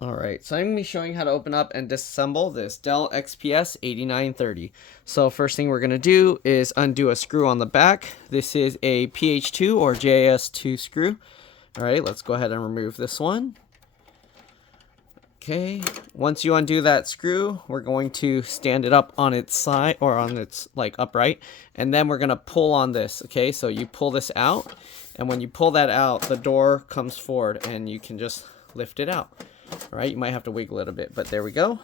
Alright, so I'm going to be showing how to open up and disassemble this Dell XPS 8930. So first thing we're going to do is undo a screw on the back. This is a PH2 or JS2 screw. Alright, let's go ahead and remove this one. Okay, once you undo that screw, we're going to stand it up on its side, or on its upright, and then we're going to pull on this. Okay, so you pull this out, and when you pull that out, the door comes forward and you can just lift it out. All right, you might have to wiggle it a bit, but there we go.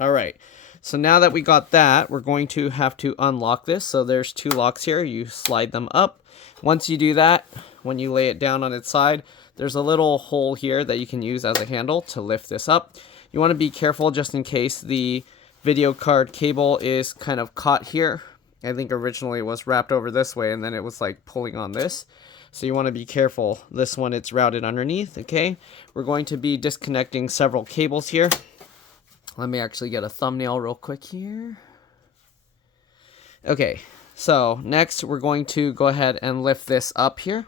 All right, so now that we got that, we're going to have to unlock this. So there's two locks here. You slide them up. Once you do that, when you lay it down on its side, there's a little hole here that you can use as a handle to lift this up. You want to be careful just in case the video card cable is kind of caught here. I think originally it was wrapped over this way and then it was like pulling on this. So you want to be careful. This one, it's routed underneath, okay? We're going to be disconnecting several cables here. Let me actually get a thumbnail real quick here. Okay, so next we're going to go ahead and lift this up here.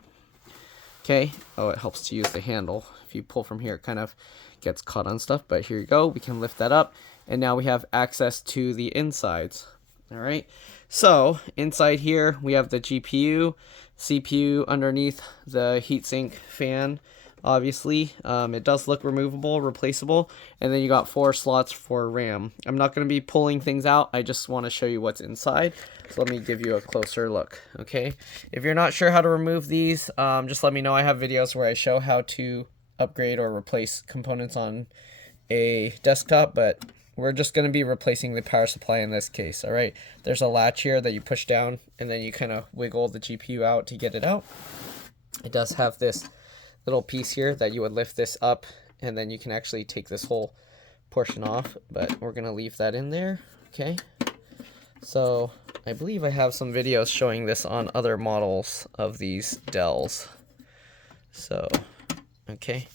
Okay, oh, it helps to use the handle. If you pull from here, it kind of gets caught on stuff, but here you go. We can lift that up, and now we have access to the insides. All right, so inside here, we have the GPU, CPU underneath the heatsink fan. Obviously, it does look removable, replaceable, and then you got 4 slots for RAM. I'm not going to be pulling things out. I just want to show you what's inside. So let me give you a closer look. Okay, if you're not sure how to remove these, just let me know. I have videos where I show how to upgrade or replace components on a desktop, but we're just going to be replacing the power supply in this case. All right, there's a latch here that you push down, and then you kind of wiggle the GPU out to get it out. It does have this little piece here that you would lift this up, and then you can actually take this whole portion off, but we're gonna leave that in there. Okay, so I believe I have some videos showing this on other models of these Dells. So okay,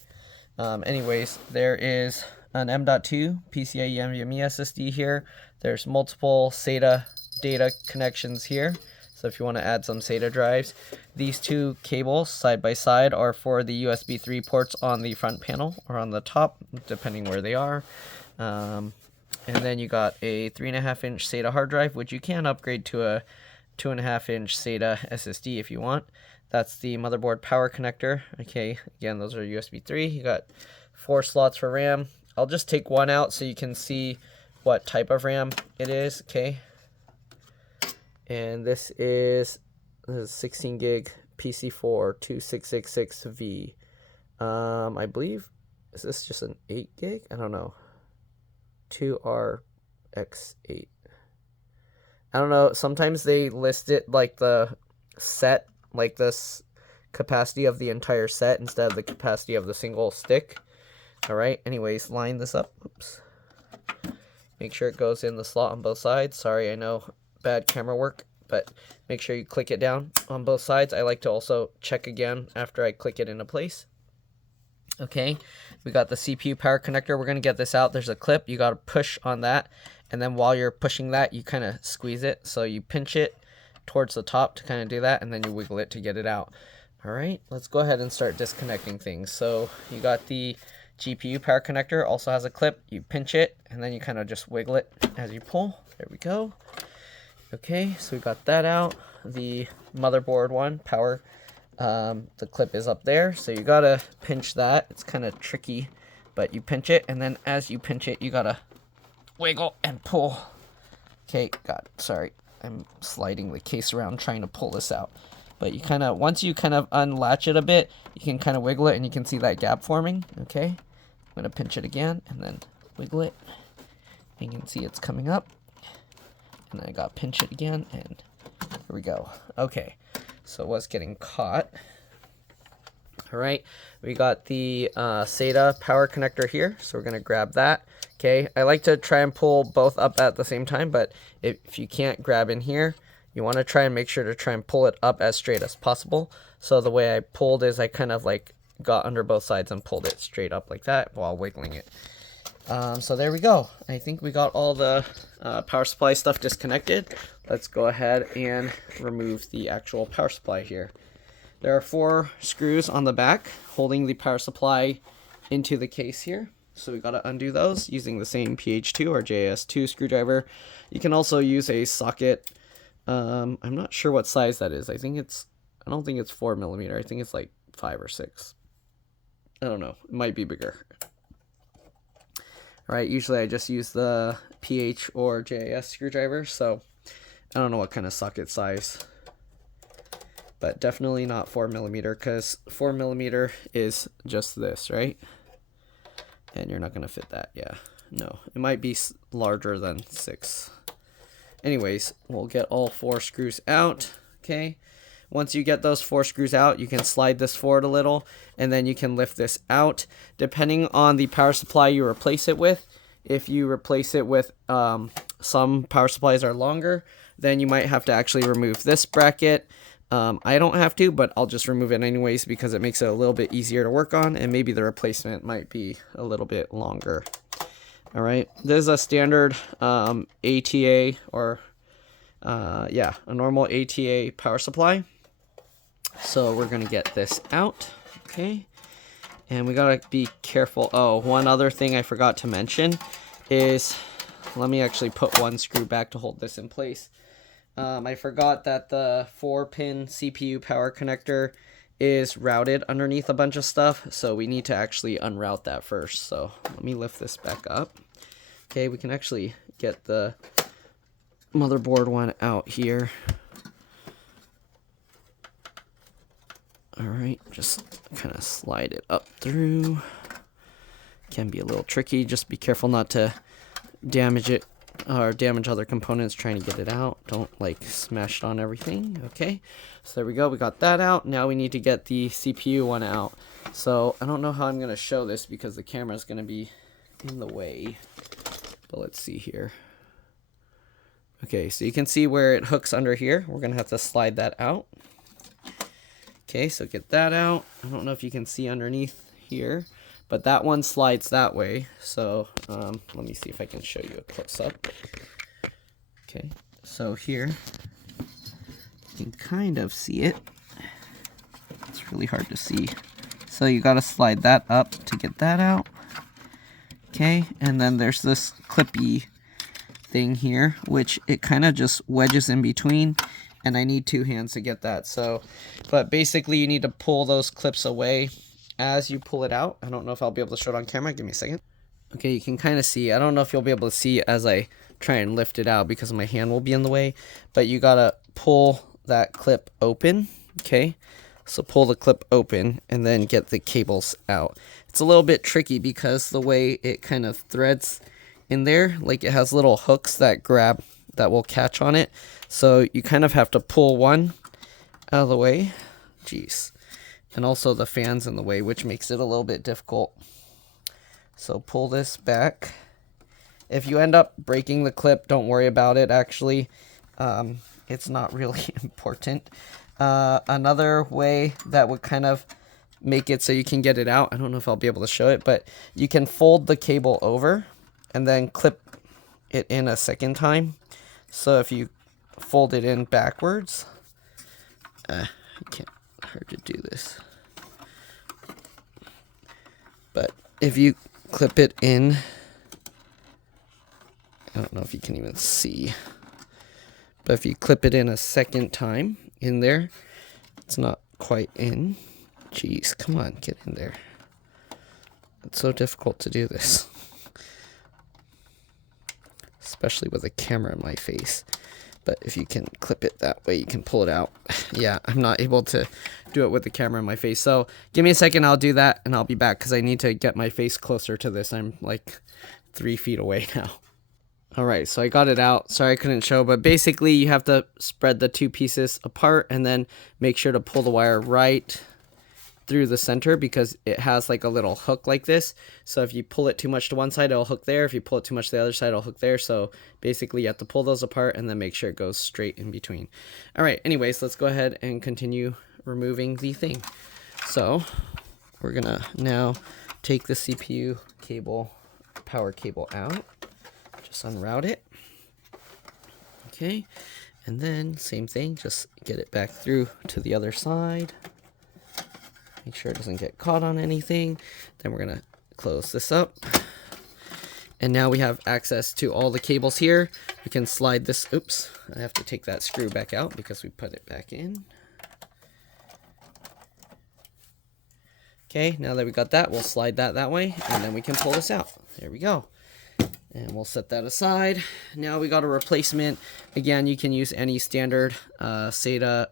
anyways, there is an M.2 PCIe NVMe SSD here. There's multiple SATA data connections here. So if you want to add some SATA drives, these two cables side by side are for the USB 3 ports on the front panel or on the top, depending where they are. And then you got a 3.5-inch SATA hard drive, which you can upgrade to a 2.5-inch SATA SSD if you want. That's the motherboard power connector. Okay, again, those are USB 3. You got 4 slots for RAM. I'll just take one out so you can see what type of RAM it is. Okay. And this is 16 gig PC4 2666V. I believe, is this just an 8 gig? I don't know. 2RX8. I don't know. Sometimes they list it like the set, like this capacity of the entire set instead of the capacity of the single stick. All right. Anyways, line this up. Oops. Make sure it goes in the slot on both sides. Sorry, I know. Bad camera work, but make sure you click it down on both sides. I like to also check again after I click it into place. Okay, we got the CPU power connector. We're going to get this out. There's a clip. You got to push on that, and then while you're pushing that, you kind of squeeze it. So you pinch it towards the top to kind of do that, and then you wiggle it to get it out. All right, let's go ahead and start disconnecting things. So you got the GPU power connector, also has a clip. You pinch it, and then you kind of just wiggle it as you pull. There we go. Okay, so we got that out. The motherboard one, power, the clip is up there, so you gotta pinch that. It's kind of tricky, but you pinch it, and then as you pinch it, you gotta wiggle and pull. Okay, sorry, I'm sliding the case around trying to pull this out. But you kind of, once you kind of unlatch it a bit, you can kind of wiggle it, and you can see that gap forming. Okay, I'm gonna pinch it again, and then wiggle it. You can see it's coming up. And then I got pinch it again, and here we go. Okay, so it was getting caught. All right, we got the SATA power connector here, so we're gonna grab that. Okay, I like to try and pull both up at the same time, but if you can't grab in here, you want to try and make sure to try and pull it up as straight as possible. So the way I pulled is I kind of like got under both sides and pulled it straight up like that while wiggling it. So there we go. I think we got all the power supply stuff disconnected. Let's go ahead and remove the actual power supply here. There are 4 screws on the back holding the power supply into the case here. So we gotta undo those using the same PH2 or JS2 screwdriver. You can also use a socket. I'm not sure what size that is. I don't think it's 4mm. I think it's like 5 or 6. I don't know. It might be bigger. All right, usually I just use the PH or JS screwdriver, so I don't know what kind of socket size. But definitely not 4mm, because 4mm is just this, right? And you're not going to fit that. Yeah, no. It might be larger than 6. Anyways, we'll get all 4 screws out, okay? Once you get those 4 screws out, you can slide this forward a little, and then you can lift this out. Depending on the power supply you replace it with, if you replace it with some power supplies are longer, then you might have to actually remove this bracket. I don't have to, but I'll just remove it anyways because it makes it a little bit easier to work on, and maybe the replacement might be a little bit longer. All right, this is a standard ATA or a normal ATA power supply. So we're gonna get this out, okay? And we gotta be careful. Oh, one other thing I forgot to mention is, let me actually put one screw back to hold this in place. I forgot that the 4-pin CPU power connector is routed underneath a bunch of stuff, so we need to actually unroute that first. So let me lift this back up. Okay, we can actually get the motherboard one out here. All right, just kind of slide it up through. Can be a little tricky. Just be careful not to damage it or damage other components trying to get it out. Don't like smash it on everything. Okay, so there we go. We got that out. Now we need to get the CPU one out. So I don't know how I'm going to show this because the camera is going to be in the way. But let's see here. Okay, so you can see where it hooks under here. We're going to have to slide that out. Okay, so get that out. I don't know if you can see underneath here, but that one slides that way. So let me see if I can show you a close-up. Okay, so here you can kind of see it. It's really hard to see. So you got to slide that up to get that out. Okay, and then there's this clippy thing here, which it kind of just wedges in between. And I need 2 hands to get that. So, but basically you need to pull those clips away as you pull it out. I don't know if I'll be able to show it on camera. Give me a second. Okay, you can kind of see. I don't know if you'll be able to see as I try and lift it out because my hand will be in the way. But you gotta pull that clip open. Okay, so pull the clip open and then get the cables out. It's a little bit tricky because the way it kind of threads in there, like it has little hooks that grab, that will catch on it. So you kind of have to pull one out of the way. Jeez. And also the fan's in the way, which makes it a little bit difficult. So pull this back. If you end up breaking the clip, don't worry about it, actually. It's not really important. Another way that would kind of make it so you can get it out, I don't know if I'll be able to show it, but you can fold the cable over and then clip it in a second time. So if you fold it in backwards, hard to do this. But if you clip it in, I don't know if you can even see, but if you clip it in a second time in there, it's not quite in. Jeez, come on, get in there. It's so difficult to do this, especially with a camera in my face. But if you can clip it that way, you can pull it out. Yeah, I'm not able to do it with the camera in my face. So give me a second, I'll do that, and I'll be back because I need to get my face closer to this. I'm like 3 feet away now. All right, so I got it out. Sorry I couldn't show, but basically you have to spread the 2 pieces apart and then make sure to pull the wire right through the center because it has like a little hook like this. So if you pull it too much to one side, it'll hook there. If you pull it too much to the other side, it'll hook there. So basically you have to pull those apart and then make sure it goes straight in between. All right, anyways, let's go ahead and continue removing the thing. So we're gonna now take the CPU cable, power cable out, just unroute it. Okay, and then same thing, just get it back through to the other side. Make sure it doesn't get caught on anything. Then we're gonna close this up. And now we have access to all the cables here. We can slide this, oops, I have to take that screw back out because we put it back in. Okay, now that we got that, we'll slide that way, and then we can pull this out. There we go. And we'll set that aside. Now we got a replacement. Again, you can use any standard ATA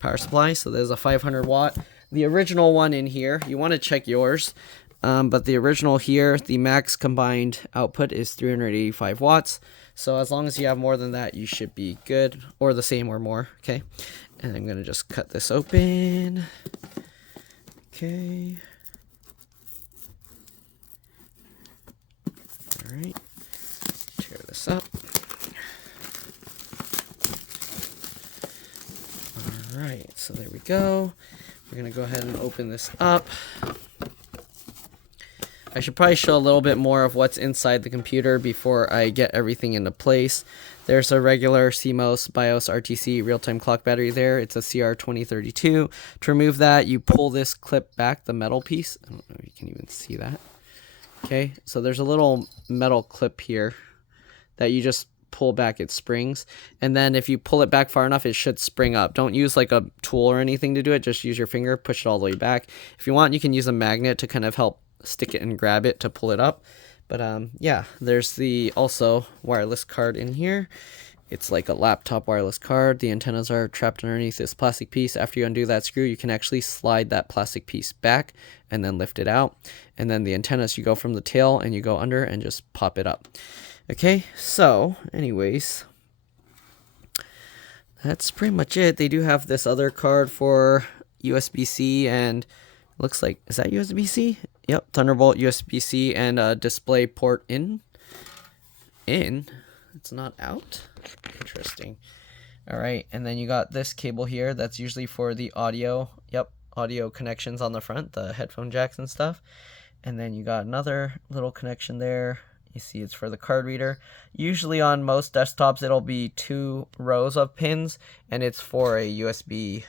power supply. So there's a 500 watt. The original one in here, you want to check yours. But the original here, the max combined output is 385 watts. So as long as you have more than that, you should be good, or the same or more, okay? And I'm going to just cut this open. Okay. All right. Tear this up. All right, so there we go. We're going to go ahead and open this up. I should probably show a little bit more of what's inside the computer before I get everything into place. There's a regular CMOS BIOS RTC real-time clock battery there. It's a CR2032. To remove that, you pull this clip back, the metal piece. I don't know if you can even see that. Okay, so there's a little metal clip here that you just pull back. It springs, and then if you pull it back far enough, it should spring up. Don't use like a tool or anything to do it. Just use your finger, push it all the way back. If you want, you can use a magnet to kind of help stick it and grab it to pull it up. But yeah, there's the also wireless card in here. It's like a laptop wireless card. The antennas are trapped underneath this plastic piece. After you undo that screw, you can actually slide that plastic piece back and then lift it out. And then the antennas, you go from the tail and you go under and just pop it up. Okay, so anyways, that's pretty much it. They do have this other card for USB-C, and looks like, is that USB-C? Yep, Thunderbolt, USB-C, and a display port in. It's not out. Interesting. All right, and then you got this cable here. That's usually for the audio. Yep, audio connections on the front, the headphone jacks and stuff. And then you got another little connection there. You see it's for the card reader. Usually on most desktops, it'll be 2 rows of pins, and it's for a USB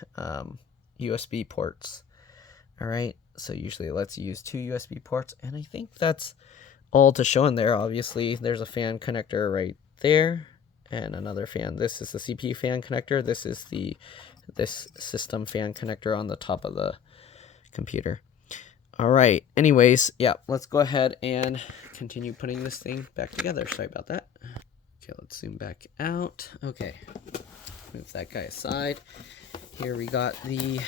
ports. All right, so usually it lets you use 2 USB ports, and I think that's all to show in there. Obviously, there's a fan connector right there, and another fan. This is the CPU fan connector. This is this system fan connector on the top of the computer. All right, anyways, yeah, let's go ahead and continue putting this thing back together. Sorry about that. Okay, let's zoom back out. Okay, move that guy aside. Here we got the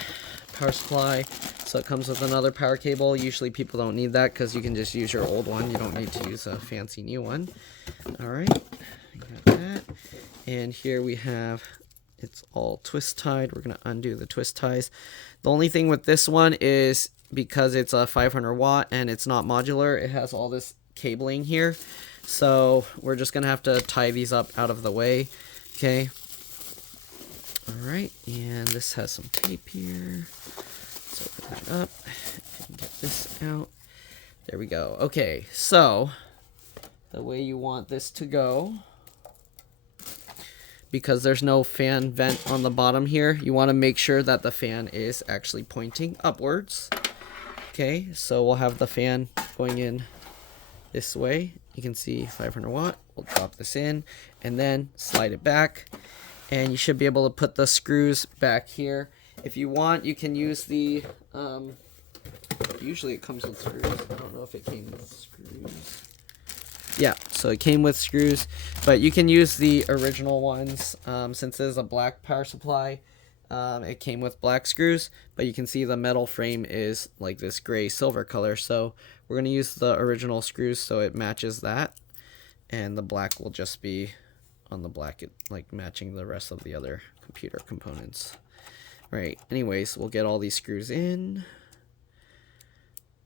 power supply. So it comes with another power cable. Usually people don't need that because you can just use your old one. You don't need to use a fancy new one. All right, got that. And here we have, it's all twist tied. We're gonna undo the twist ties. The only thing with this one is because it's a 500 watt and it's not modular, it has all this cabling here. So we're just gonna have to tie these up out of the way. Okay. All right, and this has some tape here. Let's open that up and get this out. There we go. Okay, so the way you want this to go, because there's no fan vent on the bottom here, you want to make sure that the fan is actually pointing upwards. Okay, so we'll have the fan going in this way. You can see 500 watt. We'll drop this in and then slide it back. And you should be able to put the screws back here. If you want, you can use the, usually it comes with screws. I don't know if it came with screws. Yeah, so it came with screws, but you can use the original ones. Since there's a black power supply, it came with black screws, but you can see the metal frame is like this gray silver color. So we're going to use the original screws so it matches that, and the black will just be on the black, like matching the rest of the other computer components. Right, anyways, we'll get all these screws in.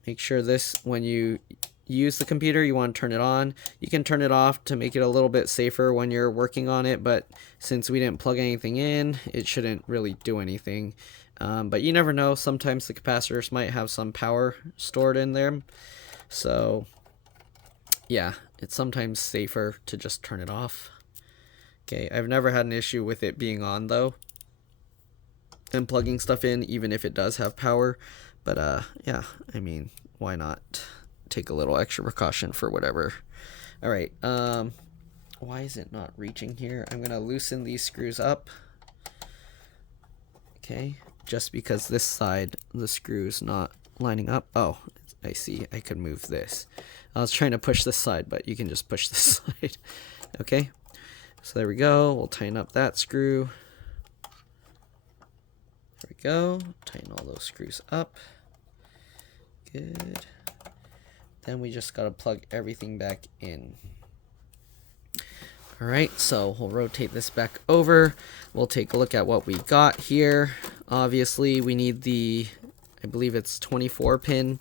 Make sure this, when you use the computer, you want to turn it on. You can turn it off to make it a little bit safer when you're working on it, but since we didn't plug anything in, it shouldn't really do anything. But you never know, sometimes the capacitors might have some power stored in there. So yeah, it's sometimes safer to just turn it off. Okay, I've never had an issue with it being on though, and plugging stuff in even if it does have power. But yeah, I mean, why not take a little extra precaution for whatever. All right. Why is it not reaching here? I'm gonna loosen these screws up. Okay, just because this side the screw's not lining up. Oh, I see. I could move this. I was trying to push this side, but you can just push this side. Okay, so there we go. We'll tighten up that screw. There we go. Tighten all those screws up. Good. Then we just gotta plug everything back in. Alright, so we'll rotate this back over. We'll take a look at what we got here. Obviously, we need the, I believe it's 24-pin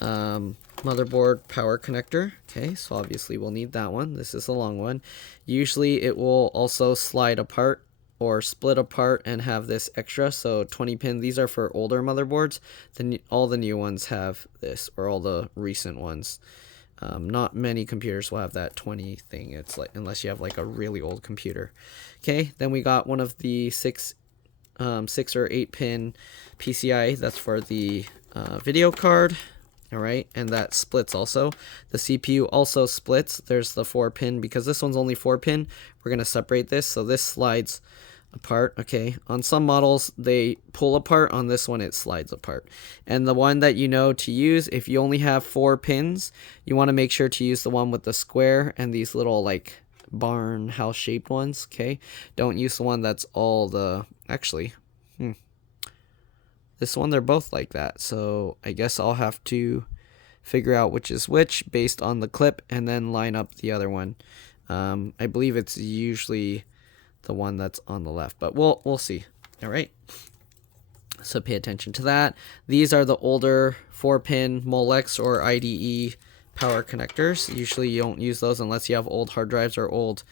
motherboard power connector. Okay, so obviously we'll need that one. This is a long one. Usually it will also slide apart or split apart and have this extra. So 20-pin, these are for older motherboards. Then all the new ones have this, or all the recent ones. Not many computers will have that 20 thing. It's like, unless you have like a really old computer. Okay, then we got one of the 6 or 8-pin PCI. That's for the video card. All right, and that splits also. The CPU also splits. There's the 4-pin, because this one's only 4-pin. We're gonna separate this, so this slides apart. Okay, on some models they pull apart. On this one it slides apart. And the one that you know to use, if you only have 4 pins, you want to make sure to use the one with the square and these little like barn house shaped ones. Okay, don't use the one that's all the, actually this one, they're both like that, so I guess I'll have to figure out which is which based on the clip and then line up the other one. I believe it's usually the one that's on the left, but we'll see. All right, so pay attention to that. These are the older 4-pin Molex or IDE power connectors. Usually you don't use those unless you have old hard drives or old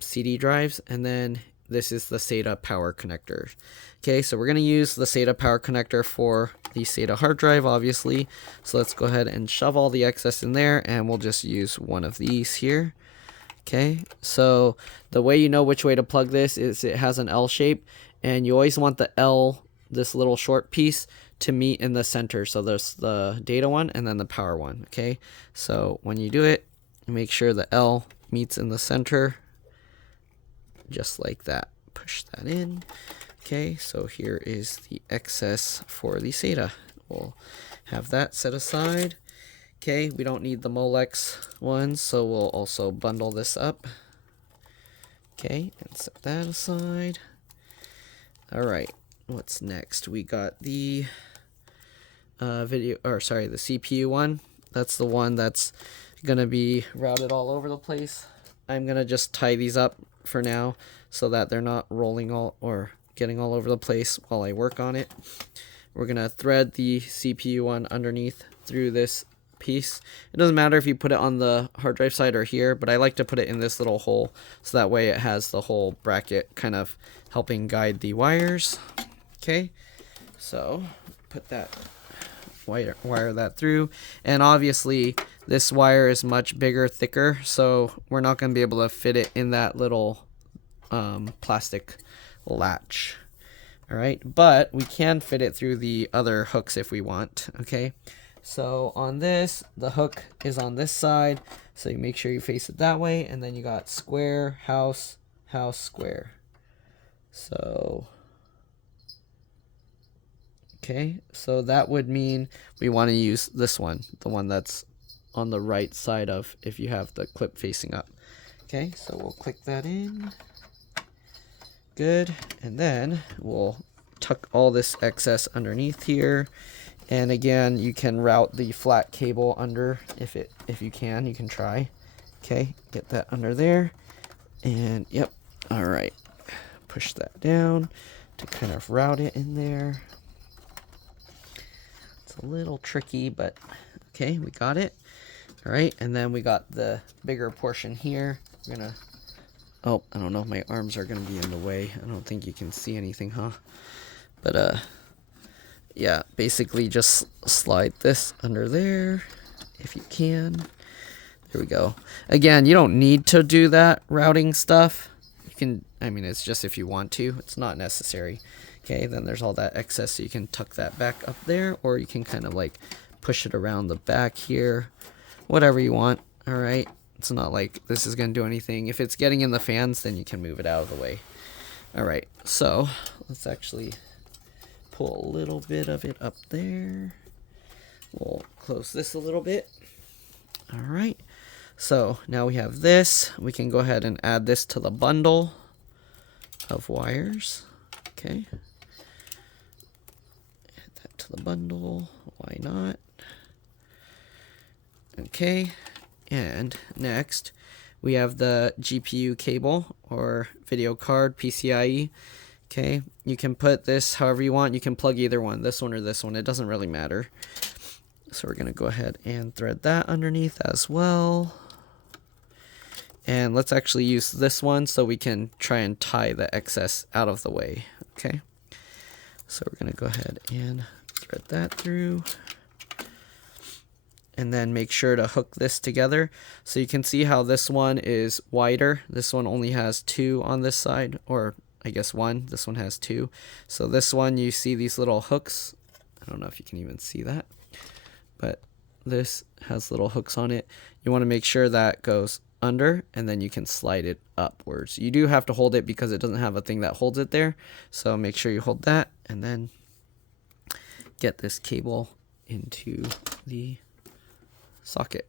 CD drives. And then this is the SATA power connector. Okay, so we're going to use the SATA power connector for the SATA hard drive, obviously. So let's go ahead and shove all the excess in there, and we'll just use one of these here. Okay, so the way you know which way to plug this is it has an L shape, and you always want the L, this little short piece, to meet in the center. So there's the data one and then the power one. Okay, so when you do it, make sure the L meets in the center, just like that. Push that in. Okay, so here is the excess for the SATA. We'll have that set aside. Okay, we don't need the Molex ones, so we'll also bundle this up. Okay, and set that aside. All right, what's next? We got the the CPU one. That's the one that's gonna be routed all over the place. I'm gonna just tie these up for now so that they're not rolling all or getting all over the place while I work on it. We're gonna thread the CPU one underneath through this piece. It doesn't matter if you put it on the hard drive side or here, but I like to put it in this little hole so that way it has the whole bracket kind of helping guide the wires. Okay, so put that wire that through, and obviously this wire is much bigger, thicker, so we're not going to be able to fit it in that little plastic latch. All right, but we can fit it through the other hooks if we want. Okay, so on this, the hook is on this side, so you make sure you face it that way, and then you got square, house, house, square. So okay, so that would mean we want to use this one, the one that's on the right side of if you have the clip facing up. Okay, so we'll click that in. Good, and then we'll tuck all this excess underneath here. And again, you can route the flat cable under if you can try. Okay, get that under there. And yep, all right. Push that down to kind of route it in there. It's a little tricky, but okay, we got it. All right, and then we got the bigger portion here. We're gonna, oh, I don't know if my arms are gonna be in the way. I don't think you can see anything, huh? But yeah, basically just slide this under there if you can. There we go. Again, you don't need to do that routing stuff. You can, I mean, it's just if you want to. It's not necessary. Okay, then there's all that excess, so you can tuck that back up there, or you can kind of like push it around the back here, whatever you want. All right, it's not like this is going to do anything. If it's getting in the fans, then you can move it out of the way. All right, so let's actually pull a little bit of it up there. We'll close this a little bit. All right, so now we have this. We can go ahead and add this to the bundle of wires. Okay, add that to the bundle. Why not? Okay, and next we have the GPU cable or video card, PCIe. Okay, you can put this however you want. You can plug either one, this one or this one. It doesn't really matter. So we're going to go ahead and thread that underneath as well. And let's actually use this one so we can try and tie the excess out of the way. Okay, so we're going to go ahead and thread that through. And then make sure to hook this together. So you can see how this one is wider. This one only has 2 on this side, or I guess 1. This one has 2. So this one, you see these little hooks. I don't know if you can even see that, but this has little hooks on it. You want to make sure that goes under, and then you can slide it upwards. You do have to hold it because it doesn't have a thing that holds it there. So make sure you hold that, and then get this cable into the socket.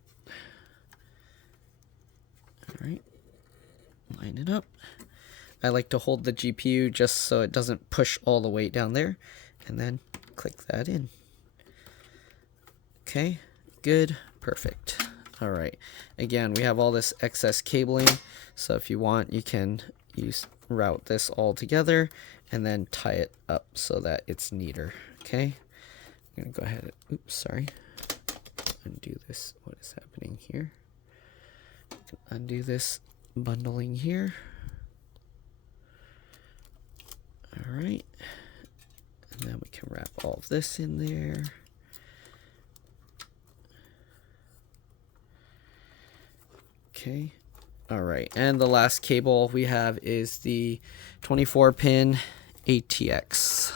All right, line it up. I like to hold the GPU just so it doesn't push all the weight down there, and then click that in. Okay, good, perfect. All right, again, we have all this excess cabling, so if you want, you can route this all together and then tie it up so that it's neater. Okay, I'm gonna go ahead and, oops, sorry, undo this. What is happening here? Undo this bundling here. All right, and then we can wrap all of this in there. Okay, all right, and the last cable we have is the 24-pin ATX.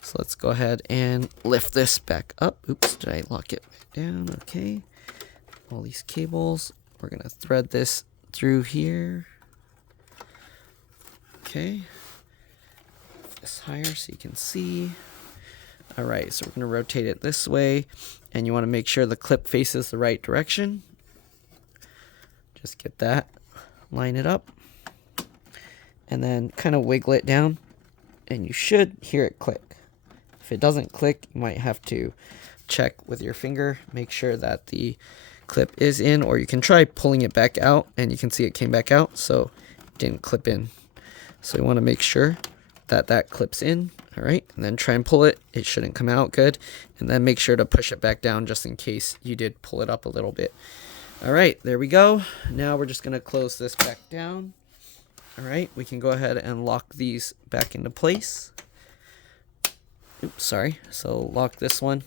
So let's go ahead and lift this back up. Oops, did I lock it back down? Okay, all these cables, we're gonna thread this through here. Okay, lift this higher so you can see. All right, so we're gonna rotate it this way, and you wanna make sure the clip faces the right direction. Just get that, line it up, and then kind of wiggle it down, and you should hear it click. If it doesn't click, you might have to check with your finger, make sure that the clip is in, or you can try pulling it back out, and you can see it came back out, so it didn't clip in. So you want to make sure that that clips in, all right, and then try and pull it. It shouldn't come out good, and then make sure to push it back down just in case you did pull it up a little bit. All right, there we go. Now we're just gonna close this back down. All right, we can go ahead and lock these back into place. Oops, sorry. So lock this one,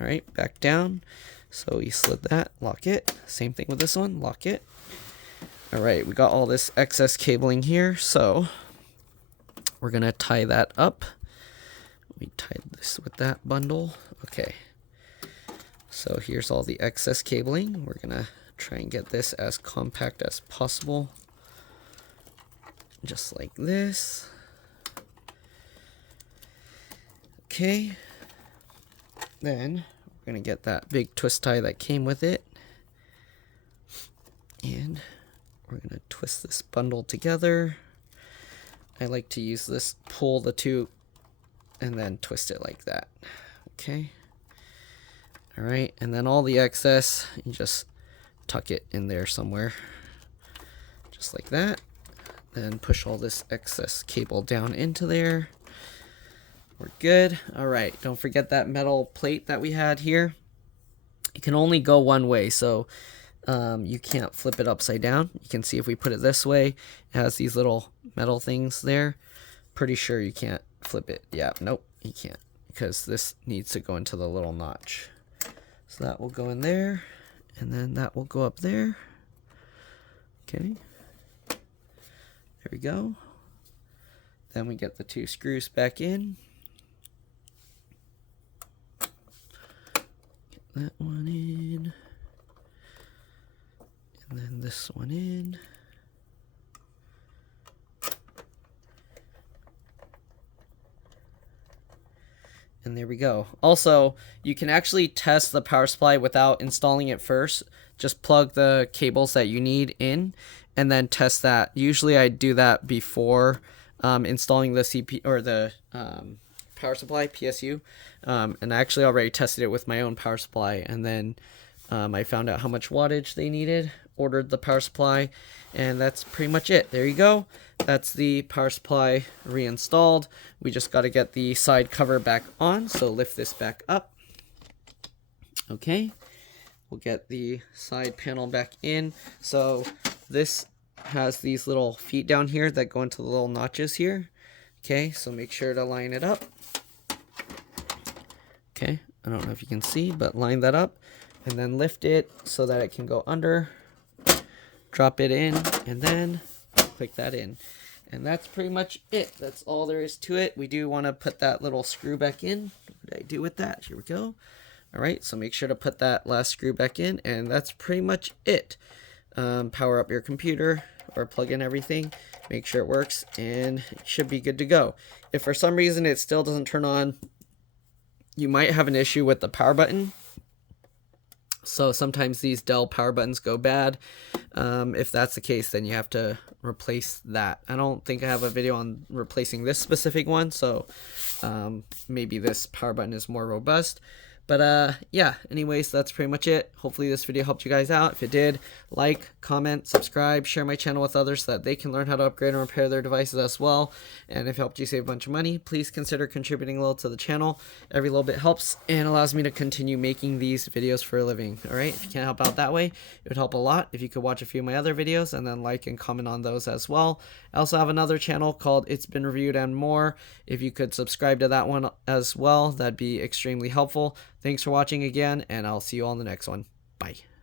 all right, back down. So we slid that, lock it. Same thing with this one, lock it. All right, we got all this excess cabling here, so we're gonna tie that up. We tied this with that bundle. Okay, so here's all the excess cabling. We're gonna try and get this as compact as possible, just like this. Okay, then we're gonna get that big twist tie that came with it, and we're gonna twist this bundle together. I like to use this, pull the two and then twist it like that. Okay, all right, and then all the excess, you just tuck it in there somewhere, just like that. Then push all this excess cable down into there. We're good. All right, don't forget that metal plate that we had here. It can only go one way, so you can't flip it upside down. You can see if we put it this way, it has these little metal things there. Pretty sure you can't flip it. Yeah, nope, you can't, because this needs to go into the little notch. So that will go in there, and then that will go up there. Okay, there we go. Then we get the two screws back in. Get that one in. And then this one in. And there we go. Also, you can actually test the power supply without installing it first. Just plug the cables that you need in and then test that. Usually I do that before installing the CPU or the power supply, PSU. And I actually already tested it with my own power supply, and then I found out how much wattage they needed, ordered the power supply, and that's pretty much it. There you go. That's the power supply reinstalled. We just got to get the side cover back on, so lift this back up. Okay, we'll get the side panel back in. So this has these little feet down here that go into the little notches here. Okay, so make sure to line it up. Okay, I don't know if you can see, but line that up and then lift it so that it can go under. Drop it in and then click that in. And that's pretty much it. That's all there is to it. We do want to put that little screw back in. What did I do with that? Here we go. All right, so make sure to put that last screw back in, and that's pretty much it. Power up your computer or plug in everything, make sure it works, and it should be good to go. If for some reason it still doesn't turn on, you might have an issue with the power button. So sometimes these Dell power buttons go bad. If that's the case, then you have to replace that. I don't think I have a video on replacing this specific one, so maybe this power button is more robust. But yeah, anyways, that's pretty much it. Hopefully this video helped you guys out. If it did, like, comment, subscribe, share my channel with others so that they can learn how to upgrade and repair their devices as well. And if it helped you save a bunch of money, please consider contributing a little to the channel. Every little bit helps and allows me to continue making these videos for a living. Alright, if you can't help out that way, it would help a lot if you could watch a few of my other videos and then like and comment on those as well. I also have another channel called It's Been Reviewed and More. If you could subscribe to that one as well, that'd be extremely helpful. Thanks for watching again, and I'll see you all in the next one. Bye.